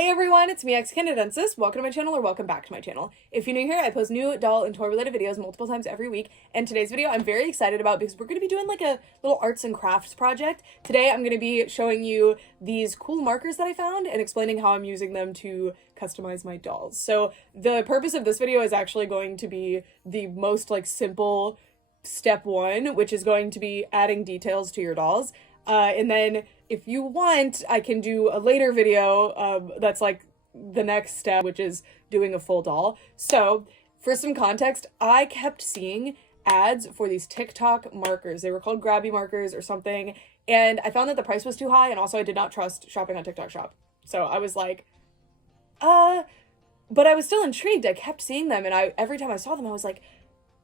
Hey everyone, it's me, Xcanadensis. Welcome to my channel, or welcome back to my channel. If you're new here, I post new doll and toy related videos multiple times every week, and today's video I'm very excited about because we're going to be doing like a little arts and crafts project. Today I'm going to be showing you these cool markers that I found and explaining how I'm using them to customize my dolls. So the purpose of this video is actually going to be the most simple step one, which is going to be adding details to your dolls. And then if you want, I can do a later video that's like the next step, which is doing a full doll. So for some context, I kept seeing ads for these TikTok markers. They were called grabby markers or something. And I found that the price was too high. And also I did not trust shopping on TikTok Shop. So I was like, but I was still intrigued. I kept seeing them. And every time I saw them, I was like,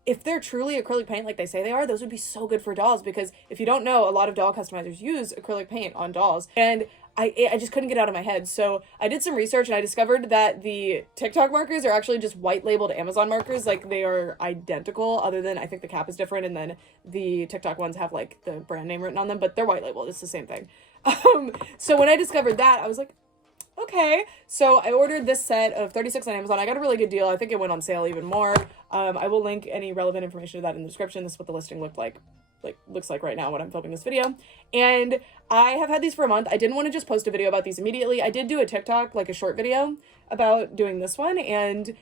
if they're truly acrylic paint like they say they are, those would be so good for dolls, because if you don't know, a lot of doll customizers use acrylic paint on dolls, and I just couldn't get out of my head. So I did some research and I discovered that the TikTok markers are actually just white labeled Amazon markers. Like, they are identical, other than I think the cap is different, and then the TikTok ones have like the brand name written on them, but they're white labeled. It's the same thing. So when I discovered that, I was like, okay. So I ordered this set of 36 on Amazon. I got a really good deal. I think it went on sale even more. I will link any relevant information to that in the description. This is what the listing looks like right now when I'm filming this video. And I have had these for a month. I didn't want to just post a video about these immediately. I did do a TikTok, like a short video about doing this one, and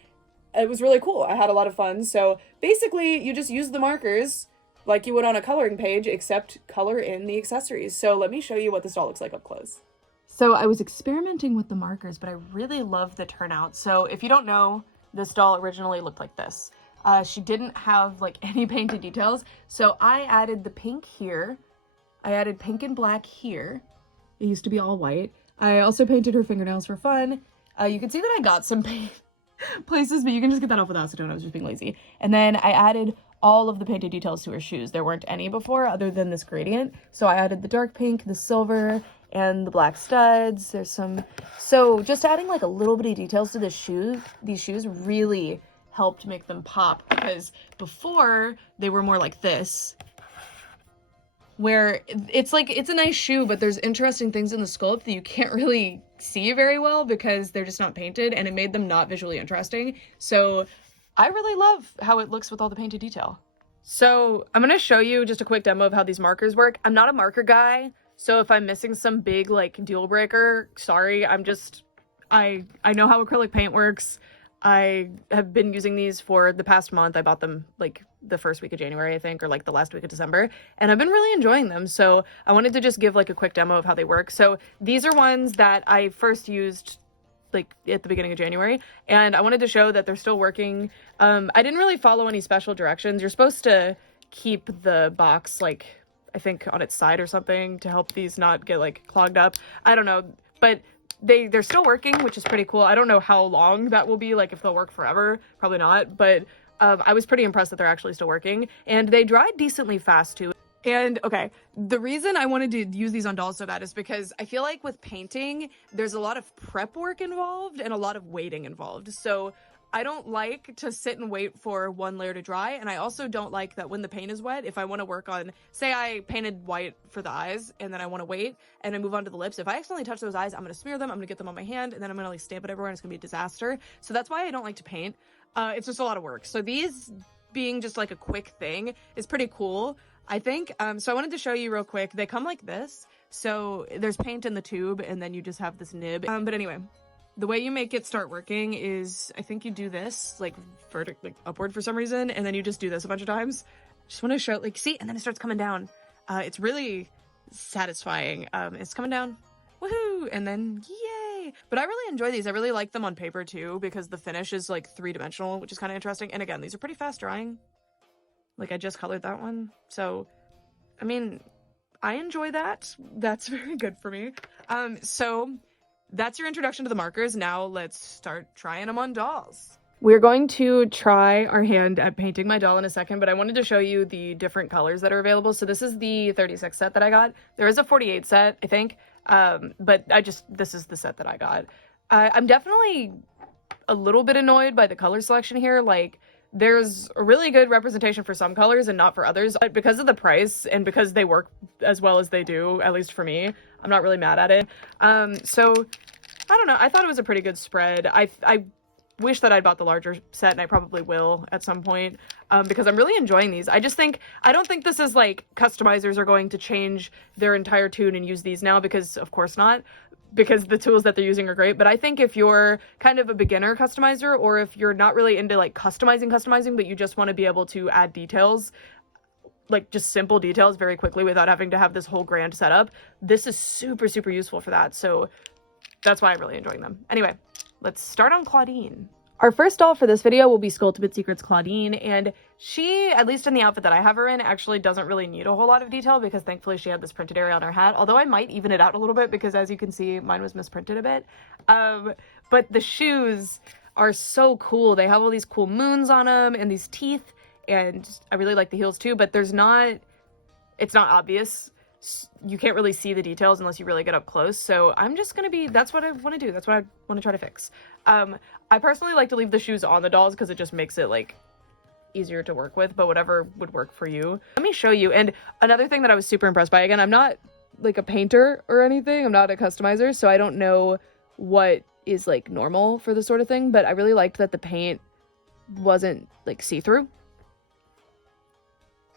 it was really cool. I had a lot of fun. So basically you just use the markers like you would on a coloring page, except color in the accessories. So let me show you what this doll looks like up close. So I was experimenting with the markers, but I really love the turnout. So if you don't know, this doll originally looked like this. She didn't have like any painted details. So I added the pink here. I added pink and black here. It used to be all white. I also painted her fingernails for fun. You can see that I got some paint places, but you can just get that off with acetone. I was just being lazy. And then I added all of the painted details to her shoes. There weren't any before other than this gradient. So I added the dark pink, the silver, and the black studs. There's some, so just adding like a little bit of details to these shoes really helped make them pop, because before they were more like this, where it's a nice shoe, but there's interesting things in the sculpt that you can't really see very well because they're just not painted, and it made them not visually interesting. So I really love how it looks with all the painted detail. So I'm gonna show you just a quick demo of how these markers work. I'm not a marker guy, so if I'm missing some big deal breaker, sorry. I know how acrylic paint works. I have been using these for the past month. I bought them the first week of January, I think, or the last week of December, and I've been really enjoying them. So I wanted to just give a quick demo of how they work. So these are ones that I first used at the beginning of January, and I wanted to show that they're still working. I didn't really follow any special directions. You're supposed to keep the box I think on its side or something to help these not get clogged up. I don't know, but they're still working, which is pretty cool. I don't know how long that will be, if they'll work forever, probably not, but I was pretty impressed that they're actually still working, and they dried decently fast too. And okay, the reason I wanted to use these on dolls so bad is because I feel like with painting, there's a lot of prep work involved and a lot of waiting involved. So I don't like to sit and wait for one layer to dry. And I also don't like that when the paint is wet, if I want to work on, say I painted white for the eyes and then I want to wait and I move on to the lips. If I accidentally touch those eyes, I'm going to smear them. I'm going to get them on my hand, and then I'm going to stamp it everywhere, and it's going to be a disaster. So that's why I don't like to paint. It's just a lot of work. So these being just a quick thing is pretty cool, I think. So I wanted to show you real quick. They come like this. So there's paint in the tube, and then you just have this nib. But anyway, the way you make it start working is, I think you do this upward for some reason, and then you just do this a bunch of times. Just want to show see, and then it starts coming down. It's really satisfying. It's coming down, woohoo, and then yay. But I really enjoy these. I really like them on paper too, because the finish is three-dimensional, which is kind of interesting. And again, these are pretty fast drying. I just colored that one. So, I mean, I enjoy that. That's very good for me. So that's your introduction to the markers. Now let's start trying them on dolls. We're going to try our hand at painting my doll in a second, but I wanted to show you the different colors that are available. So this is the 36 set that I got. There is a 48 set, I think. But this is the set that I got. I'm definitely a little bit annoyed by the color selection here. There's a really good representation for some colors and not for others. But because of the price and because they work as well as they do, at least for me, I'm not really mad at it. So I don't know. I thought it was a pretty good spread. I wish that I'd bought the larger set, and I probably will at some point, because I'm really enjoying these. I don't think this is like customizers are going to change their entire tune and use these now, because of course not, because the tools that they're using are great. But I think if you're kind of a beginner customizer, or if you're not really into like customizing, but you just want to be able to add details, like just simple details very quickly without having to have this whole grand setup, this is super, super useful for that. So that's why I'm really enjoying them. Anyway, let's start on Clawdeen. Our first doll for this video will be Skulltimate Secrets Clawdeen, and she, at least in the outfit that I have her in, actually doesn't really need a whole lot of detail, because thankfully she had this printed area on her hat, although I might even it out a little bit, because as you can see, mine was misprinted a bit. But the shoes are so cool. They have all these cool moons on them and these teeth, and I really like the heels too, but it's not obvious. You can't really see the details unless you really get up close. So I'm just gonna be, that's what I want to do. That's what I want to try to fix. I personally like to leave the shoes on the dolls because it just makes it like easier to work with, but whatever would work for you. Let me show you. And another thing that I was super impressed by, again, I'm not like a painter or anything. I'm not a customizer, so I don't know what is like normal for this sort of thing, but I really liked that the paint wasn't like see-through.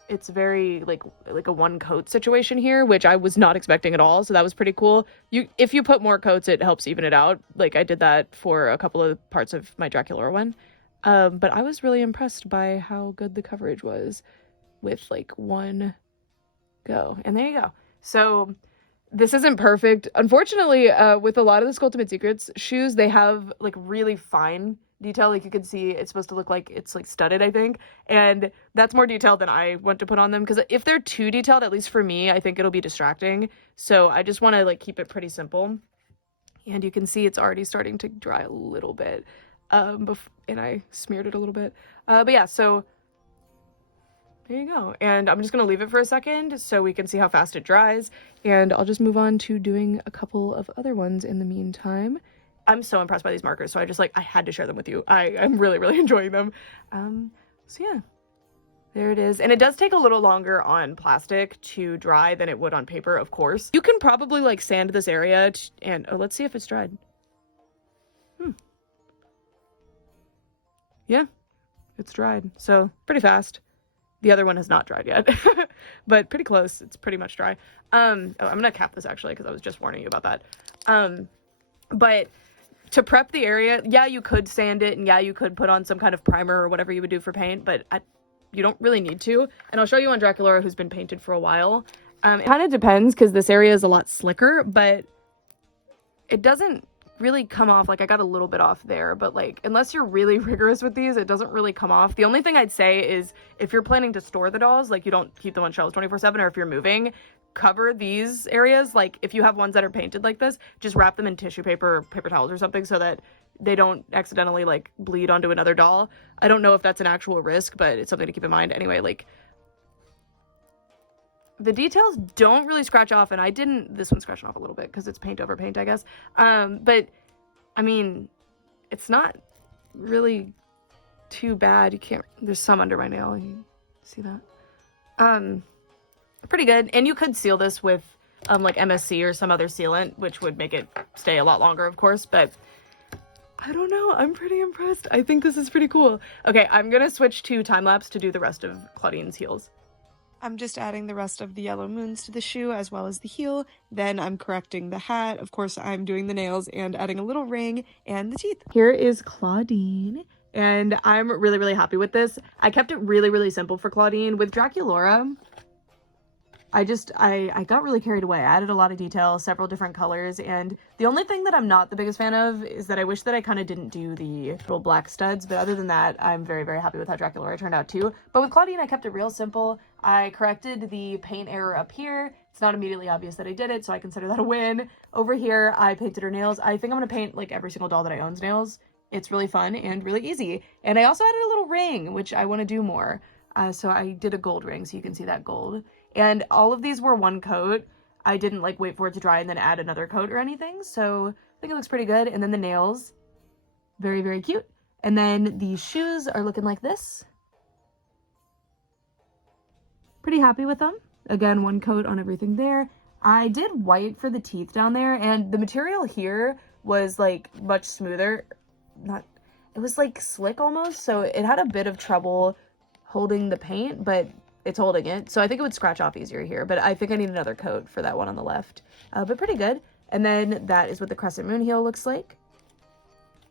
It's very like a one coat situation here, which I was not expecting at all. So that was pretty cool. If you put more coats, it helps even it out. Like I did that for a couple of parts of my Draculaura one. But I was really impressed by how good the coverage was with like one go. And there you go. So this isn't perfect. Unfortunately, with a lot of the Skulltimate Secrets shoes, they have like really fine detail. Like you can see it's supposed to look like it's like studded, I think, and that's more detail than I want to put on them, because if they're too detailed, at least for me, I think it'll be distracting. So I just want to like keep it pretty simple. And you can see it's already starting to dry a little bit, and I smeared it a little bit, but yeah, so there you go. And I'm just gonna leave it for a second so we can see how fast it dries, and I'll just move on to doing a couple of other ones in the meantime. I'm so impressed by these markers, so I had to share them with you. I'm really, really enjoying them. So yeah, there it is. And it does take a little longer on plastic to dry than it would on paper, of course. You can probably like sand this area and let's see if it's dried. Yeah, it's dried. So pretty fast. The other one has not dried yet, but pretty close. It's pretty much dry. I'm gonna cap this actually, because I was just warning you about that. But to prep the area, yeah, you could sand it, and yeah, you could put on some kind of primer or whatever you would do for paint, but you don't really need to. And I'll show you on Draculaura, who's been painted for a while. It kind of depends, because this area is a lot slicker, but it doesn't really come off. Like I got a little bit off there, but like unless you're really rigorous with these, it doesn't really come off. The only thing I'd say is if you're planning to store the dolls, like you don't keep them on shelves 24/7, or if you're moving, cover these areas. Like if you have ones that are painted like this, just wrap them in tissue paper or paper towels or something so that they don't accidentally like bleed onto another doll. I don't know if that's an actual risk, but it's something to keep in mind. Anyway, like the details don't really scratch off, and this one's scratching off a little bit because it's paint over paint, I guess. But I mean, it's not really too bad. There's some under my nail. You see that? Pretty good. And you could seal this with like MSC or some other sealant, which would make it stay a lot longer, of course, but I don't know. I'm pretty impressed. I think this is pretty cool. Okay, I'm gonna switch to time-lapse to do the rest of Clawdeen's heels. I'm just adding the rest of the yellow moons to the shoe as well as the heel. Then I'm correcting the hat. Of course, I'm doing the nails and adding a little ring and the teeth. Here is Clawdeen, and I'm really, really happy with this. I kept it really, really simple for Clawdeen. With Draculaura, I got really carried away. I added a lot of detail, several different colors, and the only thing that I'm not the biggest fan of is that I wish that I kind of didn't do the little black studs, but other than that, I'm very, very happy with how Draculaura turned out too. But with Clawdeen, I kept it real simple. I corrected the paint error up here. It's not immediately obvious that I did it, so I consider that a win. Over here, I painted her nails. I think I'm going to paint like every single doll that I own's nails. It's really fun and really easy. And I also added a little ring, which I want to do more. So I did a gold ring, so you can see that gold. And all of these were one coat. I didn't like wait for it to dry and then add another coat or anything. So I think it looks pretty good. And then the nails, very, very cute. And then the shoes are looking like this. Pretty happy with them. Again, one coat on everything there. I did white for the teeth down there, and the material here was like much smoother. It was like slick almost, so it had a bit of trouble holding the paint, but it's holding it. So I think it would scratch off easier here, but I think I need another coat for that one on the left. But pretty good. And then that is what the crescent moon heel looks like.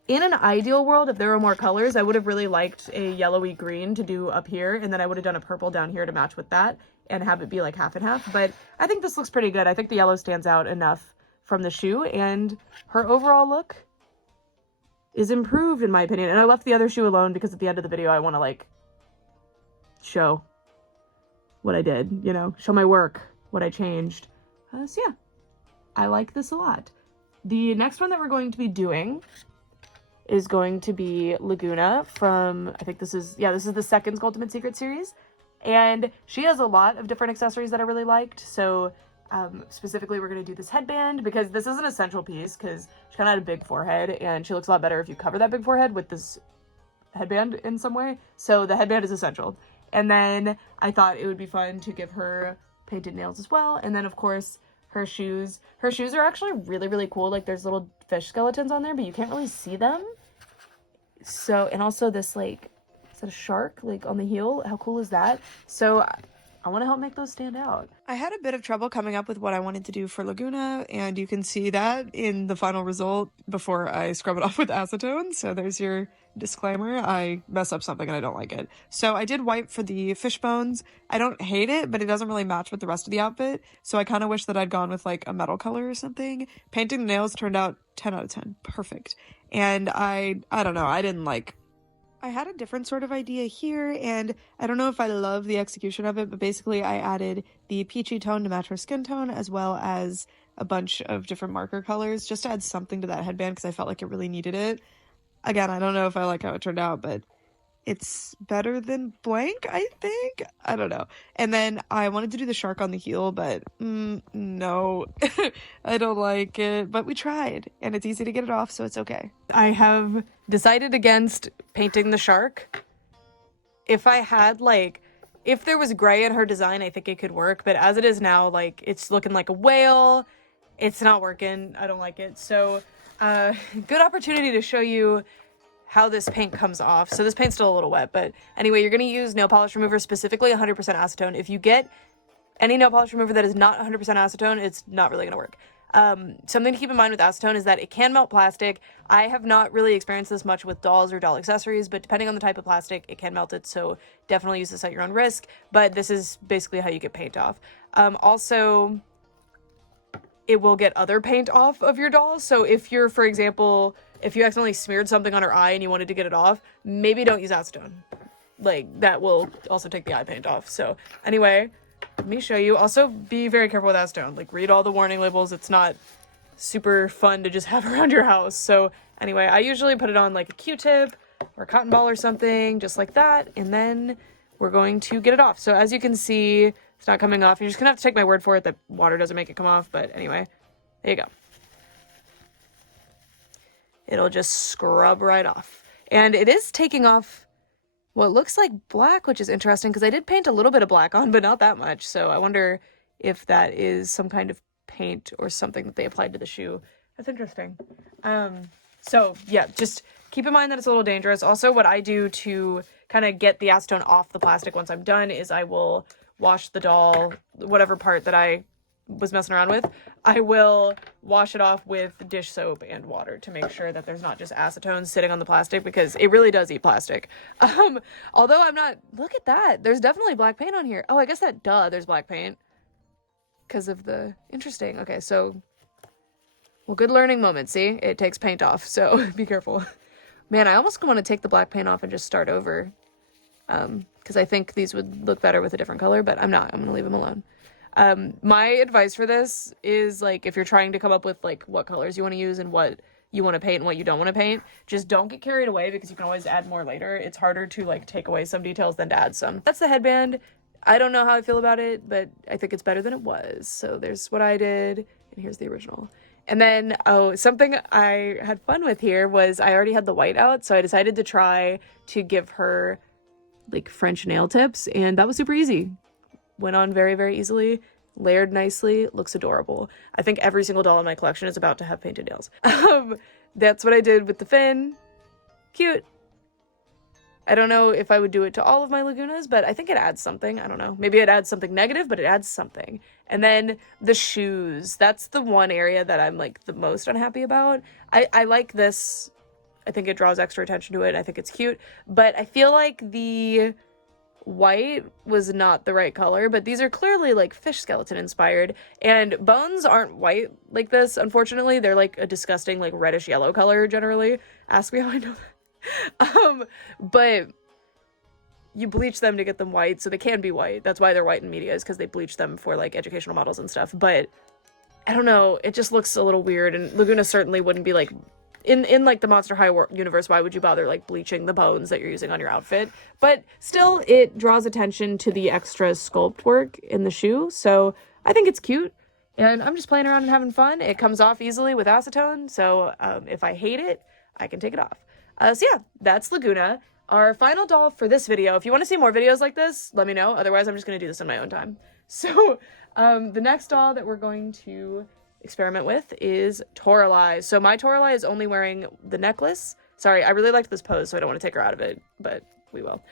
In an ideal world, if there were more colors, I would have really liked a yellowy green to do up here, and then I would have done a purple down here to match with that and have it be like half and half. But I think this looks pretty good. I think the yellow stands out enough from the shoe, and her overall look is improved in my opinion. And I left the other shoe alone because at the end of the video I want to like show what I did, you know, show my work, what I changed. So yeah, I like this a lot. The next one that we're going to be doing is going to be Lagoona from, I think this is the second Skulltimate Secrets series. And she has a lot of different accessories that I really liked. So specifically, we're going to do this headband because this is an essential piece because she kind of had a big forehead and she looks a lot better if you cover that big forehead with this headband in some way. So the headband is essential. And then I thought it would be fun to give her painted nails as well. And then of course, her shoes. Her shoes are actually really, really cool. Like there's little fish skeletons on there, but you can't really see them. So, and also this like, is that a shark like on the heel? How cool is that? So I want to help make those stand out. I had a bit of trouble coming up with what I wanted to do for Lagoona, and you can see that in the final result before I scrub it off with acetone. So there's your disclaimer. I mess up something and I don't like it. So I did white for the fish bones. I don't hate it, but it doesn't really match with the rest of the outfit. So I kind of wish that I'd gone with like a metal color or something. Painting the nails turned out 10 out of 10. Perfect. And I don't know. I had a different sort of idea here, and I don't know if I love the execution of it, but basically I added the peachy tone to match her skin tone, as well as a bunch of different marker colors, just to add something to that headband, because I felt like it really needed it. Again, I don't know if I like how it turned out, but it's better than blank, I think. I don't know. And then I wanted to do the shark on the heel, but no, I don't like it. But we tried, and it's easy to get it off, so it's okay. I have decided against painting the shark. If there was gray in her design, I think it could work. But as it is now, like, it's looking like a whale. It's not working. I don't like it. So, good opportunity to show you how this paint comes off. So this paint's still a little wet, but anyway, you're going to use nail polish remover, specifically 100% acetone. If you get any nail polish remover that is not 100% acetone, it's not really going to work. Something to keep in mind with acetone is that it can melt plastic. I have not really experienced this much with dolls or doll accessories, but depending on the type of plastic, it can melt it, so definitely use this at your own risk, but this is basically how you get paint off. Also, it will get other paint off of your doll, so if you're, for example, if you accidentally smeared something on her eye and you wanted to get it off, maybe don't use acetone. Like, that will also take the eye paint off. So, anyway, let me show you. Also, be very careful with acetone. Like, read all the warning labels. It's not super fun to just have around your house. So, anyway, I usually put it on, like, a Q-tip or a cotton ball or something, just like that. And then we're going to get it off. So, as you can see, it's not coming off. You're just gonna have to take my word for it that water doesn't make it come off. But anyway, there you go. It'll just scrub right off. And it is taking off what looks like black, which is interesting because I did paint a little bit of black on, but not that much. So I wonder if that is some kind of paint or something that they applied to the shoe. That's interesting. So yeah, just keep in mind that it's a little dangerous. Also, what I do to kind of get the acetone off the plastic once I'm done is I will wash the doll, whatever part that I was messing around with, I will wash it off with dish soap and water to make sure that there's not just acetone sitting on the plastic, because it really does eat plastic. Although I'm not, look at that. There's definitely black paint on here. Oh, I guess there's black paint because of the, interesting. Okay, so, well, good learning moment. See, it takes paint off, so be careful. Man, I almost want to take the black paint off and just start over. Because I think these would look better with a different color, but I'm not. I'm going to leave them alone. My advice for this is, like, if you're trying to come up with, like, what colors you want to use and what you want to paint and what you don't want to paint, just don't get carried away because you can always add more later. It's harder to, like, take away some details than to add some. That's the headband. I don't know how I feel about it, but I think it's better than it was. So there's what I did, and here's the original. And then, oh, something I had fun with here was I already had the white out, so I decided to try to give her, like, French nail tips, and that was super easy. Went on very, very easily. layered nicely, looks adorable. I think every single doll in my collection is about to have painted nails. That's what I did with the fin. Cute. I don't know if I would do it to all of my Lagoonas, but I think it adds something. I don't know. Maybe it adds something negative, but it adds something. And then the shoes. That's the one area that I'm like the most unhappy about. I like this. I think it draws extra attention to it. I think it's cute. But I feel like the white was not the right color, but these are clearly like fish skeleton inspired, and bones aren't white like this, unfortunately. They're like a disgusting like reddish yellow color generally. Ask me how I know that. But you bleach them to get them white, so they can be white. That's why they're white in media, is because they bleach them for like educational models and stuff. But I don't know, it just looks a little weird, and Lagoona certainly wouldn't be like in like the Monster High universe. Why would you bother like bleaching the bones that you're using on your outfit? But still, it draws attention to the extra sculpt work in the shoe, so I think it's cute. And I'm just playing around and having fun. It comes off easily with acetone, so if I hate it, I can take it off. So yeah, that's Lagoona, our final doll for this video. If you want to see more videos like this, let me know. Otherwise, I'm just going to do this on my own time. So the next doll that we're going to experiment with is Toralei. So my Toralei is only wearing the necklace. Sorry, I really liked this pose, so I don't want to take her out of it, but we will.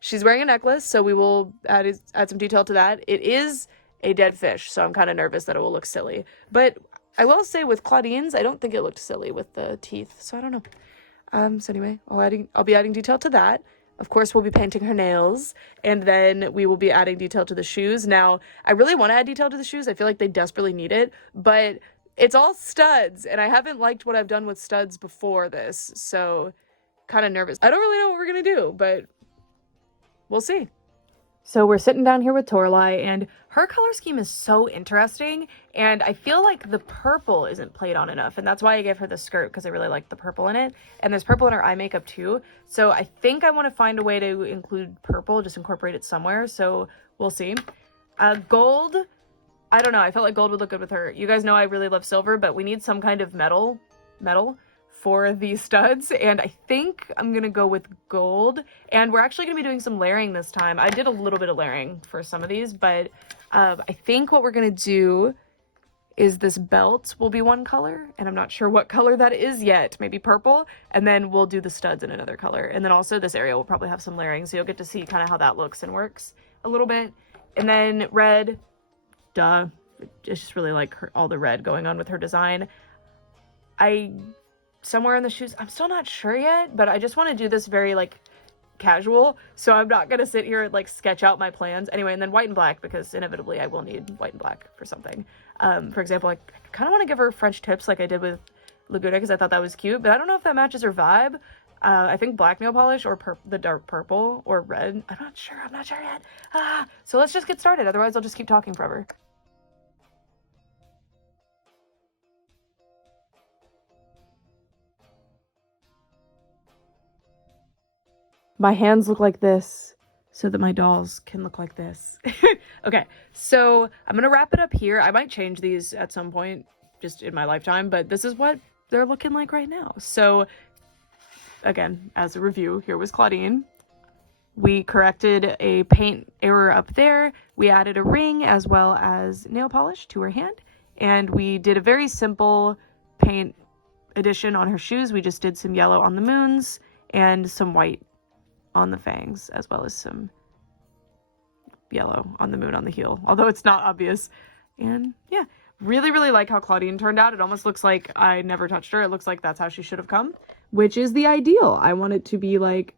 She's wearing a necklace, so we will add some detail to that. It is a dead fish, so I'm kind of nervous that it will look silly. But I will say with Clawdeen's, I don't think it looked silly with the teeth, so I don't know. So anyway, I'll be adding detail to that. Of course, we'll be painting her nails, and then we will be adding detail to the shoes. Now, I really want to add detail to the shoes. I feel like they desperately need it, but it's all studs, and I haven't liked what I've done with studs before this, so kind of nervous. I don't really know what we're going to do, but we'll see. So we're sitting down here with Toralei, and her color scheme is so interesting, and I feel like the purple isn't played on enough, and that's why I gave her the skirt, because I really like the purple in it, and there's purple in her eye makeup too, so I think I want to find a way to include purple, just incorporate it somewhere, so we'll see. Gold, I don't know, I felt like gold would look good with her. You guys know I really love silver, but we need some kind of metal for these studs, and I think I'm gonna go with gold, and we're actually gonna be doing some layering this time. I did a little bit of layering for some of these, but I think what we're gonna do is this belt will be one color, and I'm not sure what color that is yet, maybe purple, and then we'll do the studs in another color, and then also this area will probably have some layering, so you'll get to see kind of how that looks and works a little bit. And then red, duh, it's just really like all the red going on with her design. Somewhere in the shoes, I'm still not sure yet, but I just want to do this very like casual, so I'm not gonna sit here and like sketch out my plans anyway. And then white and black, because inevitably I will need white and black for something. For example, I kind of want to give her French tips like I did with Lagoona, because I thought that was cute, but I don't know if that matches her vibe. I think black nail polish or the dark purple or red. I'm not sure yet. So let's just get started, otherwise I'll just keep talking forever. My hands look like this so that my dolls can look like this. Okay, so I'm gonna wrap it up here. I might change these at some point just in my lifetime, but this is what they're looking like right now. So again, as a review, here was Clawdeen. We corrected a paint error up there. We added a ring as well as nail polish to her hand. And we did a very simple paint addition on her shoes. We just did some yellow on the moons and some white on the fangs, as well as some yellow on the moon on the heel, although it's not obvious. And yeah, really like how Clawdeen turned out. It almost looks like I never touched her. It looks like that's how she should have come, which is the ideal. I want it to be like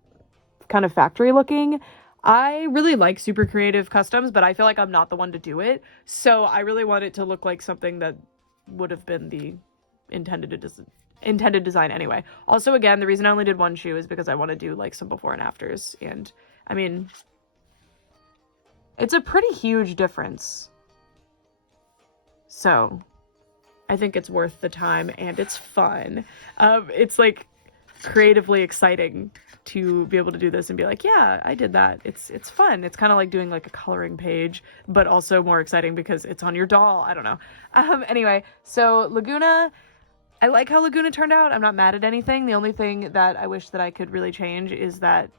kind of factory looking. I really like super creative customs, but I feel like I'm not the one to do it, so I really want it to look like something that would have been the intended design anyway. Also, again, the reason I only did one shoe is because I want to do like some before and afters, and I mean, it's a pretty huge difference, so I think it's worth the time, and it's fun. It's like creatively exciting to be able to do this and be like, yeah, I did that. It's fun. It's kind of like doing like a coloring page, but also more exciting because it's on your doll. I don't know. Anyway, so Lagoona, I like how Lagoona turned out. I'm not mad at anything. The only thing that I wish that I could really change is that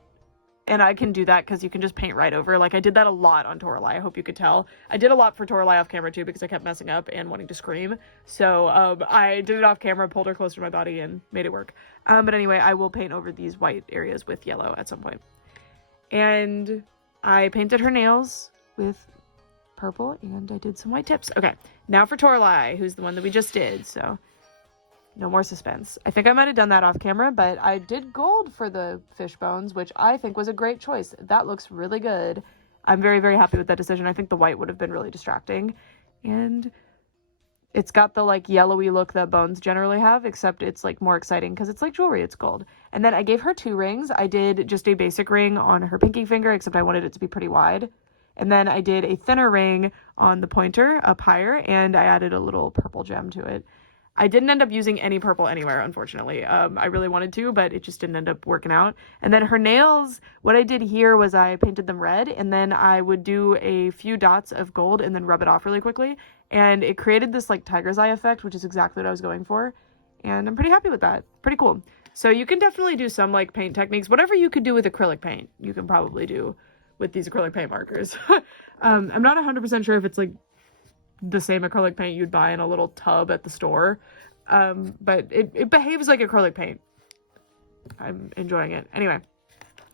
and I can do that because you can just paint right over. Like, I did that a lot on Toralei. I hope you could tell. I did a lot for Toralei off camera too because I kept messing up and wanting to scream. So I did it off camera, pulled her closer to my body, and made it work. But anyway, I will paint over these white areas with yellow at some point. And I painted her nails with purple, and I did some white tips. Okay, now for Toralei, who's the one that we just did, so no more suspense. I think I might have done that off camera, but I did gold for the fish bones, which I think was a great choice. That looks really good. I'm very, very happy with that decision. I think the white would have been really distracting, and it's got the like yellowy look that bones generally have, except it's like more exciting because it's like jewelry, it's gold. And then I gave her 2 rings. I did just a basic ring on her pinky finger, except I wanted it to be pretty wide. And then I did a thinner ring on the pointer up higher, and I added a little purple gem to it. I didn't end up using any purple anywhere, unfortunately. I really wanted to, but it just didn't end up working out. And then her nails, what I did here was I painted them red, and then I would do a few dots of gold and then rub it off really quickly. And it created this like tiger's eye effect, which is exactly what I was going for. And I'm pretty happy with that. Pretty cool. So you can definitely do some like paint techniques. Whatever you could do with acrylic paint, you can probably do with these acrylic paint markers. I'm not 100% sure if it's like the same acrylic paint you'd buy in a little tub at the store, but it behaves like acrylic paint. I'm enjoying it. Anyway,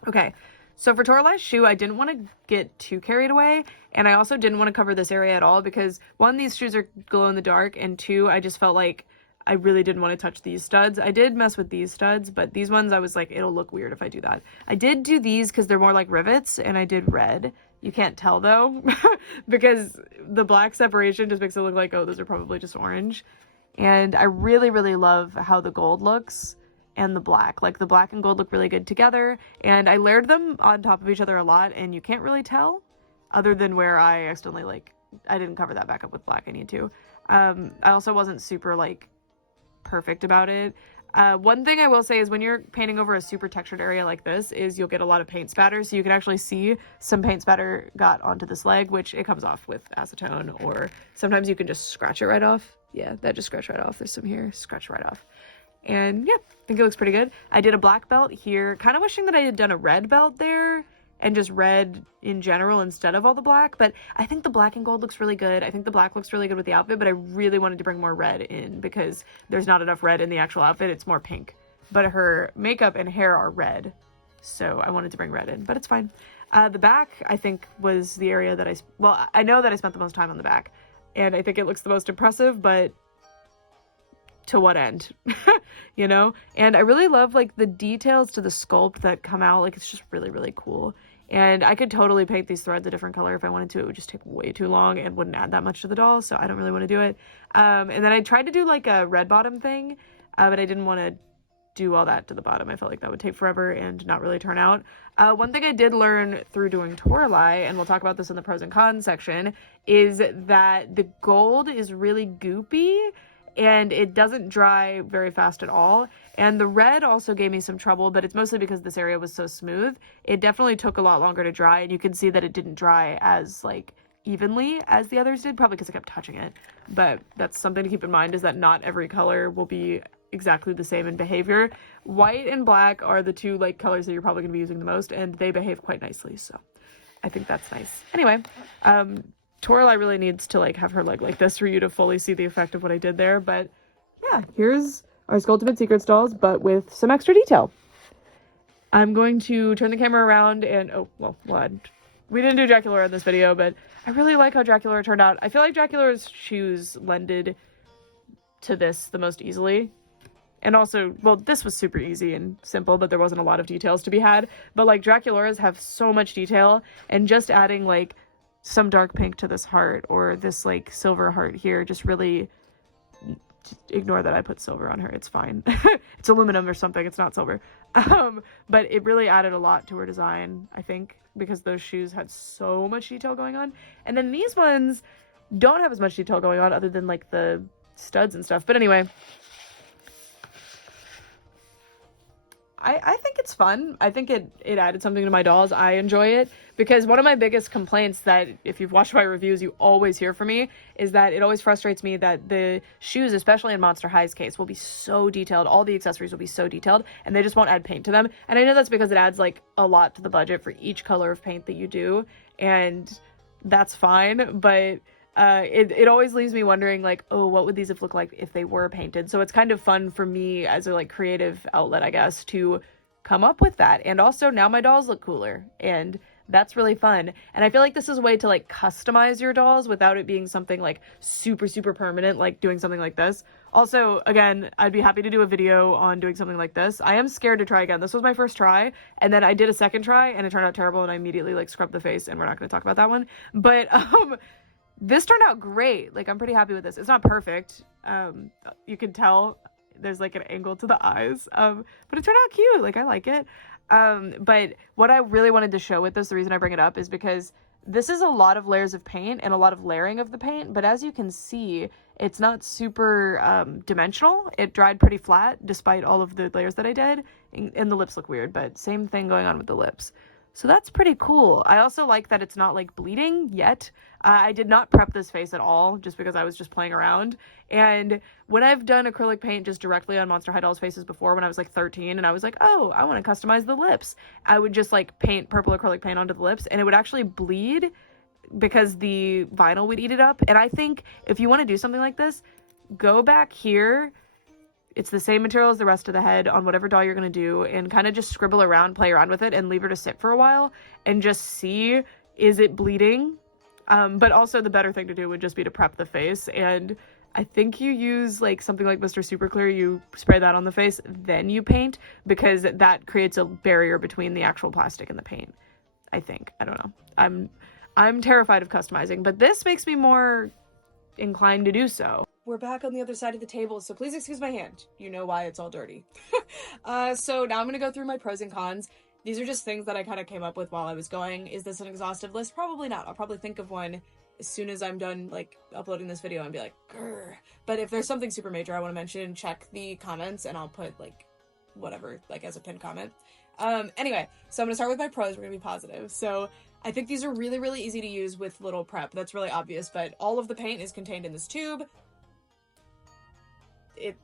okay, so for Toralei's shoe, I didn't want to get too carried away, and I also didn't want to cover this area at all because 1, these shoes are glow in the dark, and 2, I just felt like I really didn't want to touch these studs. I did mess with these studs, but these ones I was like, it'll look weird if I do that. I did do these because they're more like rivets, and I did red. You can't tell though, because the black separation just makes it look like, oh, those are probably just orange. And I really, really love how the gold looks and the black. Like, the black and gold look really good together, and I layered them on top of each other a lot, and you can't really tell, other than where I accidentally, like, I didn't cover that back up with black. I need to. I also wasn't super, like, perfect about it. One thing I will say is when you're painting over a super textured area like this is you'll get a lot of paint spatter, so you can actually see some paint spatter got onto this leg, which it comes off with acetone, or sometimes you can just scratch it right off. Yeah, that just scratched right off. There's some here, scratch right off. And yeah, I think it looks pretty good. I did a black belt here, kind of wishing that I had done a red belt there and just red in general instead of all the black, but I think the black and gold looks really good. I think the black looks really good with the outfit, but I really wanted to bring more red in because there's not enough red in the actual outfit. It's more pink, but her makeup and hair are red, so I wanted to bring red in, but it's fine. The back, I think, was the area that I know that I spent the most time on the back, and I think it looks the most impressive, but to what end? You know? And I really love like the details to the sculpt that come out. Like, it's just really, really cool. And I could totally paint these threads a different color if I wanted to. It would just take way too long and wouldn't add that much to the doll, so I don't really want to do it. And then I tried to do like a red bottom thing, but I didn't want to do all that to the bottom. I felt like that would take forever and not really turn out. One thing I did learn through doing Toralei, and we'll talk about this in the pros and cons section, is that the gold is really goopy and it doesn't dry very fast at all. And the red also gave me some trouble, but it's mostly because this area was so smooth. It definitely took a lot longer to dry, and you can see that it didn't dry as like evenly as the others did, probably because I kept touching it. But that's something to keep in mind, is that not every color will be exactly the same in behavior. White and black are the 2 like colors that you're probably going to be using the most, and they behave quite nicely, so I think that's nice. Anyway, Toralei really needs to like have her leg like this for you to fully see the effect of what I did there, but yeah, here's our Skulltimate Secrets dolls, but with some extra detail. I'm going to turn the camera around and, we didn't do Draculaura in this video, but I really like how Draculaura turned out. I feel like Draculaura's shoes lended to this the most easily. And also, well, this was super easy and simple, but there wasn't a lot of details to be had. But like, Draculaura's have so much detail, and just adding like some dark pink to this heart or this like silver heart here just really, ignore that I put silver on her, it's fine. It's aluminum or something, it's not silver. But it really added a lot to her design, I think, because those shoes had so much detail going on. And then these ones don't have as much detail going on other than like the studs and stuff. But anyway, I think it's fun. I think it added something to my dolls. I enjoy it because one of my biggest complaints that if you've watched my reviews, you always hear from me is that it always frustrates me that the shoes, especially in Monster High's case, will be so detailed. All the accessories will be so detailed and they just won't add paint to them. And I know that's because it adds like a lot to the budget for each color of paint that you do. And that's fine. But it always leaves me wondering, like, oh, what would these have looked like if they were painted? So it's kind of fun for me as a like creative outlet, I guess, to come up with that. And also now my dolls look cooler and that's really fun. And I feel like this is a way to like customize your dolls without it being something like super, super permanent, like doing something like this. Also, again, I'd be happy to do a video on doing something like this. I am scared to try again. This was my first try, and then I did a second try and it turned out terrible and I immediately like scrubbed the face, and we're not going to talk about that one. But this turned out great. Like, I'm pretty happy with this. It's not perfect. You can tell there's like an angle to the eyes, but it turned out cute. Like, I like it. But what I really wanted to show with this, the reason I bring it up is because this is a lot of layers of paint and a lot of layering of the paint, but as you can see, it's not super dimensional. It dried pretty flat despite all of the layers that I did, and the lips look weird, but same thing going on with the lips. So that's pretty cool. I also like that it's not like bleeding yet. I did not prep this face at all just because I was just playing around. And when I've done acrylic paint just directly on Monster High dolls' faces before, when I was like 13 and I was like, oh, I want to customize the lips, I would just like paint purple acrylic paint onto the lips and it would actually bleed because the vinyl would eat it up. And I think if you want to do something like this, go back here. It's the same material as the rest of the head on whatever doll you're going to do, and kind of just scribble around, play around with it, and leave her to sit for a while and just see, is it bleeding? But also the better thing to do would just be to prep the face. And I think you use like something like Mr. Super Clear, you spray that on the face, then you paint, because that creates a barrier between the actual plastic and the paint. I think. I don't know. I'm terrified of customizing, but this makes me more inclined to do so. We're back on the other side of the table, so please excuse my hand. You know why it's all dirty. So now I'm going to go through my pros and cons. These are just things that I kind of came up with while I was going. Is this an exhaustive list? Probably not. I'll probably think of one as soon as I'm done, like, uploading this video and be like, grr. But if there's something super major I want to mention, check the comments and I'll put, like, whatever, like, as a pinned comment. Anyway, so I'm going to start with my pros. We're going to be positive. So I think these are really, really easy to use with little prep. That's really obvious, but all of the paint is contained in this tube. It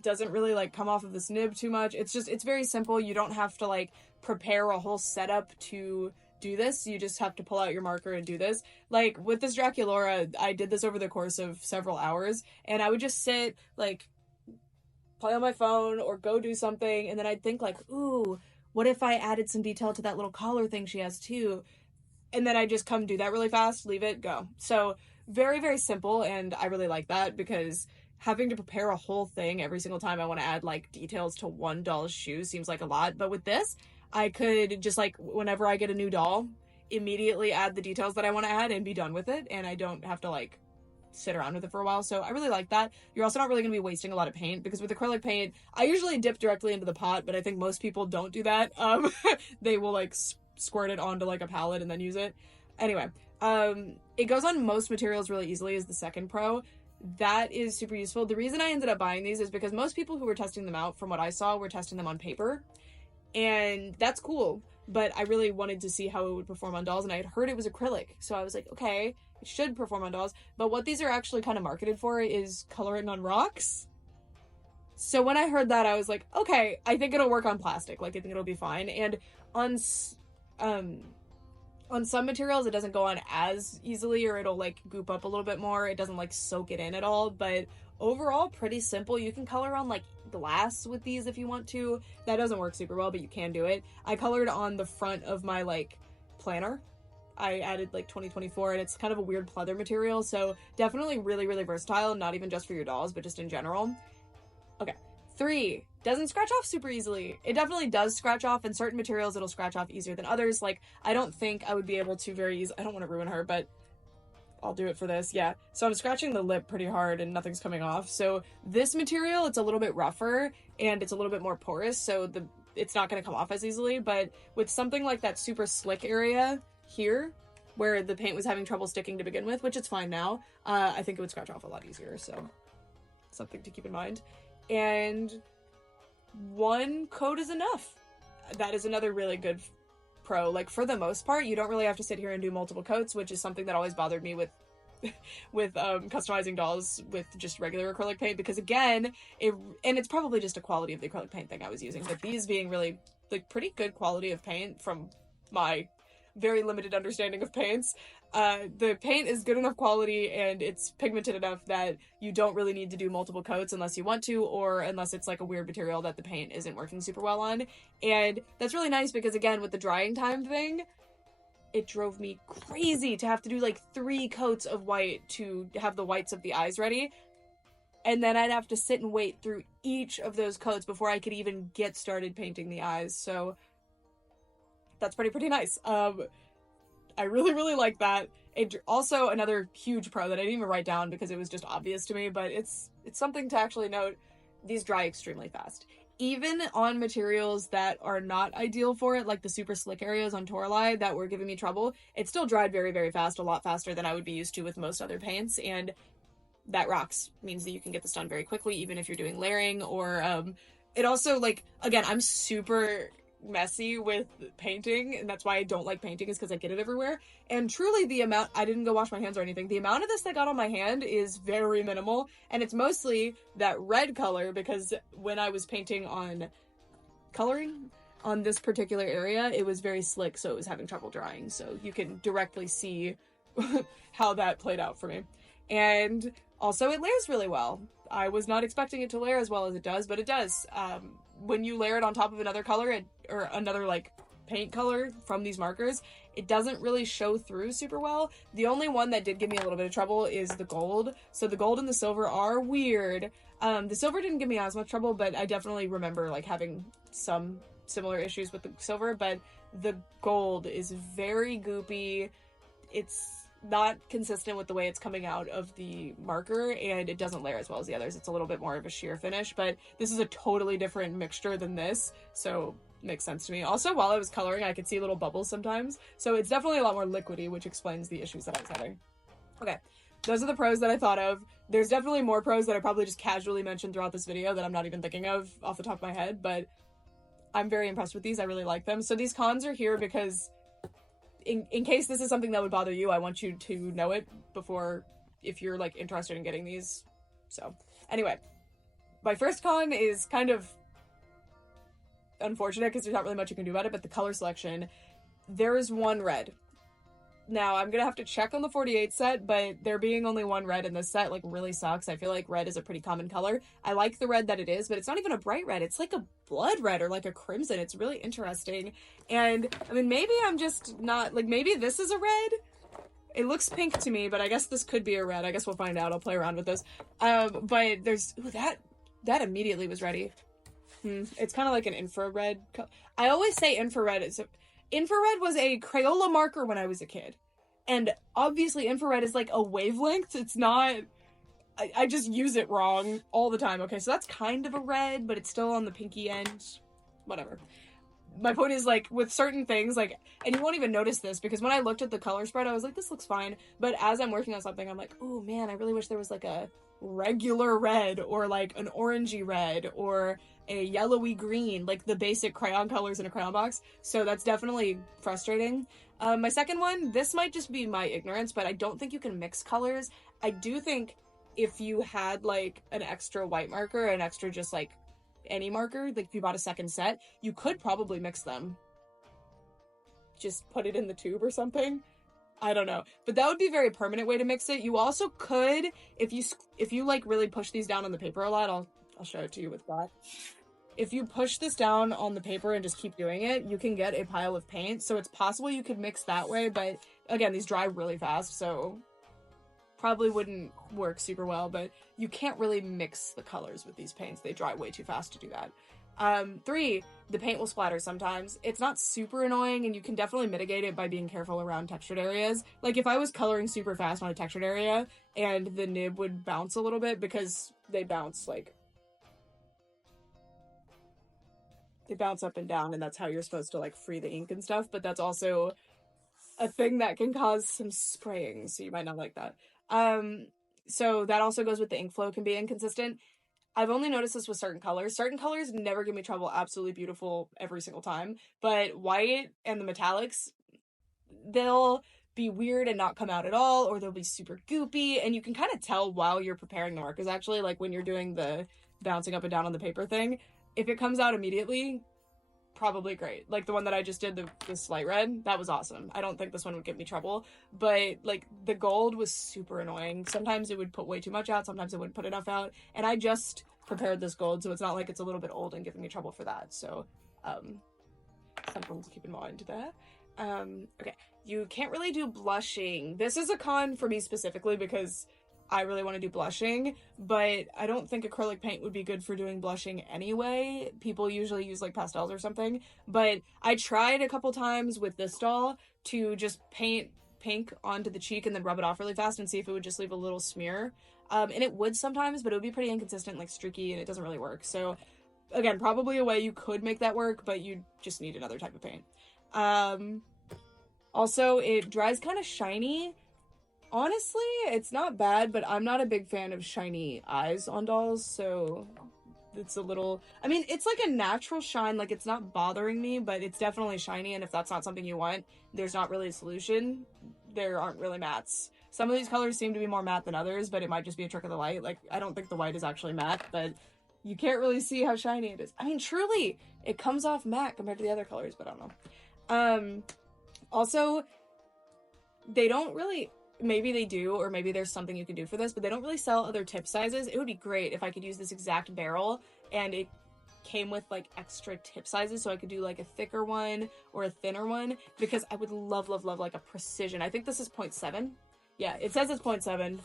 doesn't really like come off of this nib too much. It's very simple. You don't have to like prepare a whole setup to do this. You just have to pull out your marker and do this. Like with this Draculaura, I did this over the course of several hours, and I would just sit, like, play on my phone or go do something, and then I'd think like, ooh, what if I added some detail to that little collar thing she has too? And then I just come do that really fast, leave it, go. So very, very simple, and I really like that because having to prepare a whole thing every single time I want to add like details to one doll's shoe seems like a lot. But with this, I could just like, whenever I get a new doll, immediately add the details that I want to add and be done with it. And I don't have to like sit around with it for a while. So I really like that. You're also not really going to be wasting a lot of paint, because with acrylic paint, I usually dip directly into the pot, but I think most people don't do that. They will like squirt it onto like a palette and then use it. Anyway, it goes on most materials really easily is the second pro. That is super useful. The reason I ended up buying these is because most people who were testing them out, from what I saw, were testing them on paper, and that's cool, but I really wanted to see how it would perform on dolls, and I had heard it was acrylic, so I was like, okay, it should perform on dolls. But what these are actually kind of marketed for is coloring on rocks. So when I heard that, I was like, okay, I think it'll work on plastic, like I think it'll be fine. And on some materials, it doesn't go on as easily, or it'll like goop up a little bit more. It doesn't like soak it in at all, but overall pretty simple. You can color on like glass with these if you want to. That doesn't work super well, but you can do it. I colored on the front of my like planner. I added like 2024, and it's kind of a weird pleather material, so definitely really, really versatile, not even just for your dolls, but just in general. Okay. 3, doesn't scratch off super easily. It definitely does scratch off. In certain materials, it'll scratch off easier than others. Like, I don't think I would be able to very easily. I don't want to ruin her, but I'll do it for this. Yeah. So I'm scratching the lip pretty hard and nothing's coming off. So this material, it's a little bit rougher and it's a little bit more porous, so it's not going to come off as easily. But with something like that super slick area here, where the paint was having trouble sticking to begin with, which it's fine now, I think it would scratch off a lot easier. So something to keep in mind. And one coat is enough. that is another really good pro. Like, for the most part, you don't really have to sit here and do multiple coats, which is something that always bothered me with customizing dolls with just regular acrylic paint, because again, it's probably just a quality of the acrylic paint thing I was using, but these being really like pretty good quality of paint from my very limited understanding of paints, the paint is good enough quality and it's pigmented enough that you don't really need to do multiple coats unless you want to, or unless it's like a weird material that the paint isn't working super well on. And that's really nice because, again, with the drying time thing, it drove me crazy to have to do like 3 coats of white to have the whites of the eyes ready. And then I'd have to sit and wait through each of those coats before I could even get started painting the eyes. So that's pretty nice. I really like that. Also, another huge pro that I didn't even write down because it was just obvious to me, but it's something to actually note. These dry extremely fast. Even on materials that are not ideal for it, like the super slick areas on Toralei that were giving me trouble, it still dried very fast, a lot faster than I would be used to with most other paints, and that rocks. Means that you can get this done very quickly, even if you're doing layering, or it also, like, again, I'm super messy with painting, and that's why I don't like painting, is because I get it everywhere. And truly, the amount, I didn't go wash my hands or anything, the amount of this that got on my hand is very minimal, and it's mostly that red color, because when I was painting on coloring on this particular area, it was very slick, so it was having trouble drying. So you can directly see how that played out for me. And also, it layers really well. I was not expecting it to layer as well as it does, but it does. When you layer it on top of another color, or another like paint color from these markers, it doesn't really show through super well. The only one that did give me a little bit of trouble is the gold. So the gold and the silver are weird. The silver didn't give me as much trouble, but I definitely remember like having some similar issues with the silver, but the gold is very goopy. It's not consistent with the way it's coming out of the marker, and it doesn't layer as well as the others. It's a little bit more of a sheer finish, but this is a totally different mixture than this, so it makes sense to me. Also, while I was coloring, I could see little bubbles sometimes, so it's definitely a lot more liquidy, which explains the issues that I was having. Okay, those are the pros that I thought of. There's definitely more pros that I probably just casually mentioned throughout this video that I'm not even thinking of off the top of my head, but I'm very impressed with these. I really like them. So these cons are here because in case this is something that would bother you, I want you to know it before, if you're like interested in getting these. So anyway, my first con is kind of unfortunate because there's not really much you can do about it, but the color selection. There is one red. Now, I'm gonna have to check on the 48 set, but there being only one red in this set, like, really sucks. I feel like red is a pretty common color. I like the red that it is, but it's not even a bright red. It's like a blood red or like a crimson. It's really interesting. And, I mean, maybe I'm just not, like, maybe this is a red? It looks pink to me, but I guess this could be a red. I guess we'll find out. I'll play around with this. But there's, ooh, that immediately was ready. It's kind of like an infrared. I always say infrared. Infrared was a Crayola marker when I was a kid. And obviously infrared is like a wavelength. It's not... I just use it wrong all the time. Okay, so that's kind of a red, but it's still on the pinky end. Whatever. My point is, like, with certain things, like... And you won't even notice this, because when I looked at the color spread, I was like, this looks fine. But as I'm working on something, I'm like, oh man, I really wish there was like a regular red, or like an orangey red, or a yellowy green, like the basic crayon colors in a crayon box. So that's definitely frustrating. My second one, this might just be my ignorance, but I don't think you can mix colors. I do think if you had like an extra white marker, an extra just like any marker, like if you bought a second set, you could probably mix them. Just put it in the tube or something. I don't know, but that would be a very permanent way to mix it. You also could, if you like really push these down on the paper a lot, I'll show it to you with that. If you push this down on the paper and just keep doing it, you can get a pile of paint. So it's possible you could mix that way, but again, these dry really fast, so probably wouldn't work super well, but you can't really mix the colors with these paints. They dry way too fast to do that. 3, the paint will splatter sometimes. It's not super annoying, and you can definitely mitigate it by being careful around textured areas. Like if I was coloring super fast on a textured area and the nib would bounce a little bit, because they bounce like... They bounce up and down, and that's how you're supposed to like free the ink and stuff, but that's also a thing that can cause some spraying, so you might not like that. So that also goes with the ink flow can be inconsistent. I've only noticed this with certain colors. Certain colors never give me trouble, absolutely beautiful every single time. But white and the metallics, they'll be weird and not come out at all, or they'll be super goopy, and you can kind of tell while you're preparing the markers, actually, like when you're doing the bouncing up and down on the paper thing. If it comes out immediately, probably great. Like the one that I just did, the slight red, that was awesome. I don't think this one would give me trouble, but like the gold was super annoying. Sometimes it would put way too much out, sometimes it wouldn't put enough out, and I just prepared this gold, so it's not like it's a little bit old and giving me trouble for that. So something to keep in mind there. Okay, you can't really do blushing. This is a con for me specifically because I really want to do blushing, but I don't think acrylic paint would be good for doing blushing anyway. People usually use like pastels or something, but I tried a couple times with this doll to just paint pink onto the cheek and then rub it off really fast and see if it would just leave a little smear. And it would sometimes, but it would be pretty inconsistent, like streaky, and it doesn't really work. So again, probably a way you could make that work, but you just need another type of paint. Also, it dries kind of shiny. Honestly, it's not bad, but I'm not a big fan of shiny eyes on dolls, so it's a little... I mean, it's like a natural shine, like it's not bothering me, but it's definitely shiny, and if that's not something you want, there's not really a solution. There aren't really mattes. Some of these colors seem to be more matte than others, but it might just be a trick of the light. Like, I don't think the white is actually matte, but you can't really see how shiny it is. I mean, truly, it comes off matte compared to the other colors, but I don't know. Also, they don't really... Maybe they do, or maybe there's something you can do for this, but they don't really sell other tip sizes. It would be great if I could use this exact barrel and it came with like extra tip sizes, so I could do like a thicker one or a thinner one, because I would love like a precision. I think this is 0.7. Yeah, it says it's 0.7.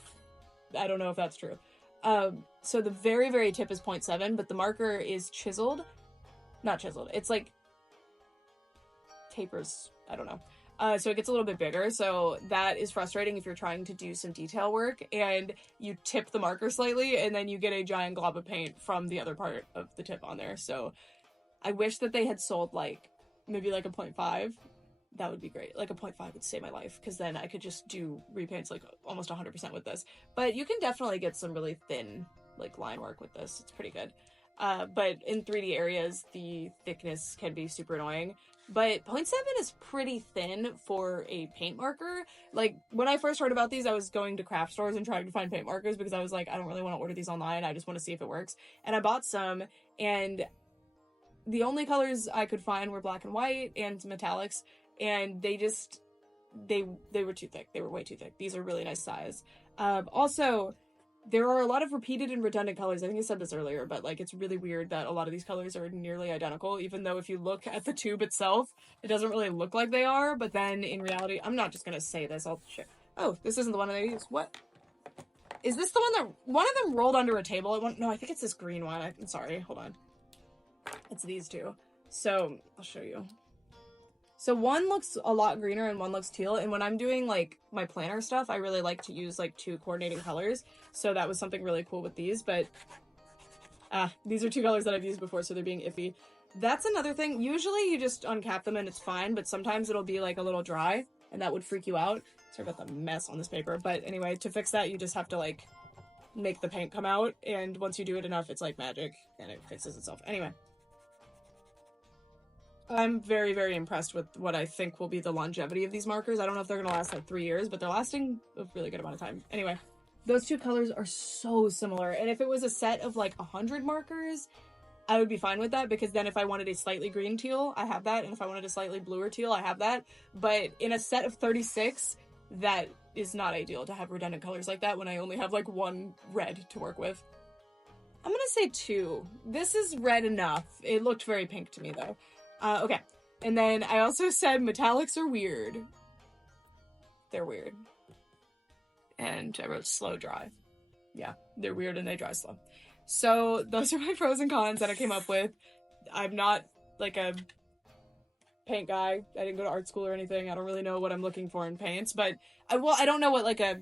I don't know if that's true. So the very tip is 0.7, but the marker is chiseled. Not chiseled. It's like tapers. I don't know. So it gets a little bit bigger, so that is frustrating if you're trying to do some detail work and you tip the marker slightly and then you get a giant glob of paint from the other part of the tip on there. So I wish that they had sold like maybe like a 0.5. That would be great. Like a 0.5 would save my life, because then I could just do repaints like almost 100% with this. But you can definitely get some really thin like line work with this. It's pretty good. But in 3D areas, the thickness can be super annoying. But 0.7 is pretty thin for a paint marker. Like, when I first heard about these, I was going to craft stores and trying to find paint markers because I was like, I don't really want to order these online. I just want to see if it works. And I bought some, and the only colors I could find were black and white and metallics, and they just, they were too thick. They were way too thick. These are really nice size. Also, there are a lot of repeated and redundant colors. I think I said this earlier, but like it's really weird that a lot of these colors are nearly identical, even though if you look at the tube itself, it doesn't really look like they are, but then in reality, I'm not just gonna say this, I'll share. Oh, this isn't the one that I use. What? Is this the one that, one of them rolled under a table? No, I think it's this green one. I'm sorry, hold on. It's these two. So, I'll show you. So one looks a lot greener and one looks teal, and when I'm doing like my planner stuff, I really like to use like two coordinating colors, so that was something really cool with these. But these are two colors that I've used before, so they're being iffy. That's another thing. Usually you just uncap them and it's fine, but sometimes it'll be like a little dry and that would freak you out. Sorry about the mess on this paper, but anyway, to fix that you just have to like make the paint come out, and once you do it enough, it's like magic and it fixes itself. Anyway, I'm very impressed with what I think will be the longevity of these markers. I don't know if they're going to last like 3 years, but they're lasting a really good amount of time. Anyway, those two colors are so similar. And if it was a set of like 100 markers, I would be fine with that, because then if I wanted a slightly green teal, I have that. And if I wanted a slightly bluer teal, I have that. But in a set of 36, that is not ideal to have redundant colors like that when I only have like one red to work with. I'm going to say 2. This is red enough. It looked very pink to me though. Okay, and then I also said metallics are weird. They're weird. And I wrote slow dry. Yeah, they're weird and they dry slow. So those are my pros and cons that I came up with. I'm not like a paint guy. I didn't go to art school or anything. I don't really know what I'm looking for in paints, but I don't know what like a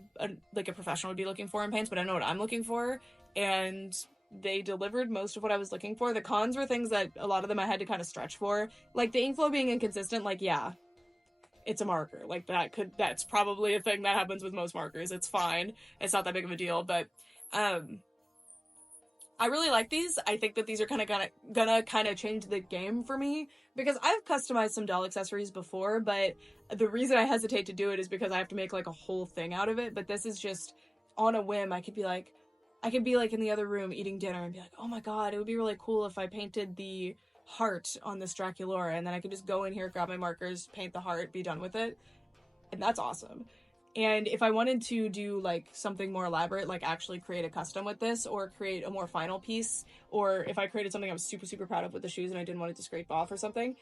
professional would be looking for in paints, but I know what I'm looking for, and they delivered most of what I was looking for. The cons were things that a lot of them I had to kind of stretch for. Like the ink flow being inconsistent, like, yeah, it's a marker. Like that's probably a thing that happens with most markers. It's fine. It's not that big of a deal, but I really like these. I think that these are gonna kind of change the game for me, because I've customized some doll accessories before, but the reason I hesitate to do it is because I have to make like a whole thing out of it. But this is just on a whim. I could be like in the other room eating dinner and be like, oh my god, it would be really cool if I painted the heart on this Draculaura, and then I could just go in here, grab my markers, paint the heart, be done with it. And that's awesome. And if I wanted to do like something more elaborate, like actually create a custom with this or create a more final piece, or if I created something I was super, super proud of with the shoes and I didn't want it to scrape off or something,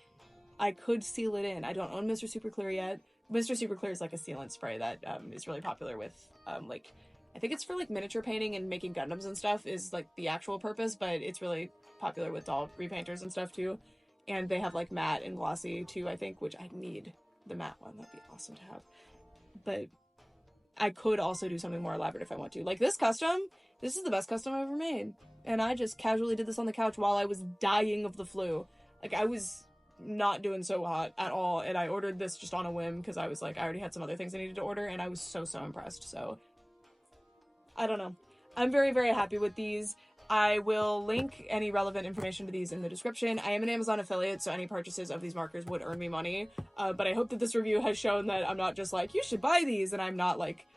I could seal it in. I don't own Mr. Super Clear yet. Mr. Super Clear is like a sealant spray that is really popular with like, I think it's for like miniature painting and making Gundams and stuff is like the actual purpose, but it's really popular with doll repainters and stuff too. And they have like matte and glossy too, I think, which I need the matte one. That'd be awesome to have. But I could also do something more elaborate if I want to. Like this custom, this is the best custom I've ever made. And I just casually did this on the couch while I was dying of the flu. Like I was not doing so hot at all. And I ordered this just on a whim because I was like, I already had some other things I needed to order and I was so, so impressed. So I don't know. I'm very, very happy with these. I will link any relevant information to these in the description. I am an Amazon affiliate, so any purchases of these markers would earn me money. But I hope that this review has shown that I'm not just like, you should buy these, and I'm not like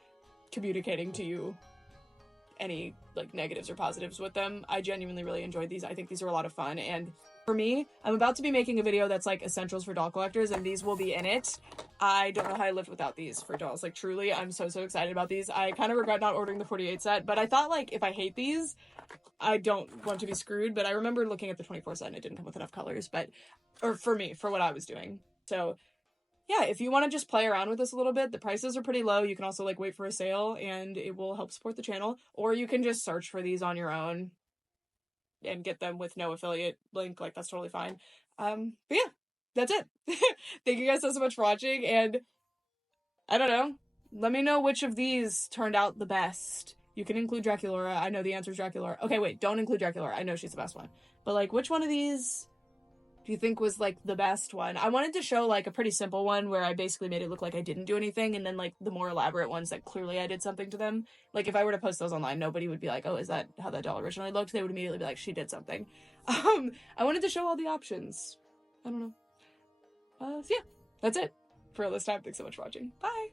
communicating to you any like negatives or positives with them. I genuinely really enjoyed these. I think these are a lot of fun, and for me, I'm about to be making a video that's like essentials for doll collectors, and these will be in it. I don't know how I lived without these for dolls. Like truly, I'm so, so excited about these. I kind of regret not ordering the 48 set, but I thought like if I hate these, I don't want to be screwed. But I remember looking at the 24 set and it didn't come with enough colors, or for me, for what I was doing. So yeah, if you want to just play around with this a little bit, the prices are pretty low. You can also like wait for a sale and it will help support the channel, or you can just search for these on your own and get them with no affiliate link. Like that's totally fine. But yeah, that's it. Thank you guys so much for watching, and I don't know, let me know which of these turned out the best. You can include Draculaura. I know the answer is Draculaura. Okay, wait, don't include Draculaura. I know she's the best one. But like, which one of these do you think was like the best one? I wanted to show like a pretty simple one where I basically made it look like I didn't do anything, and then like the more elaborate ones that clearly I did something to them. Like if I were to post those online, nobody would be like, oh, is that how that doll originally looked? They would immediately be like, she did something. I wanted to show all the options. I don't know. So yeah, that's it for this time. Thanks so much for watching. Bye!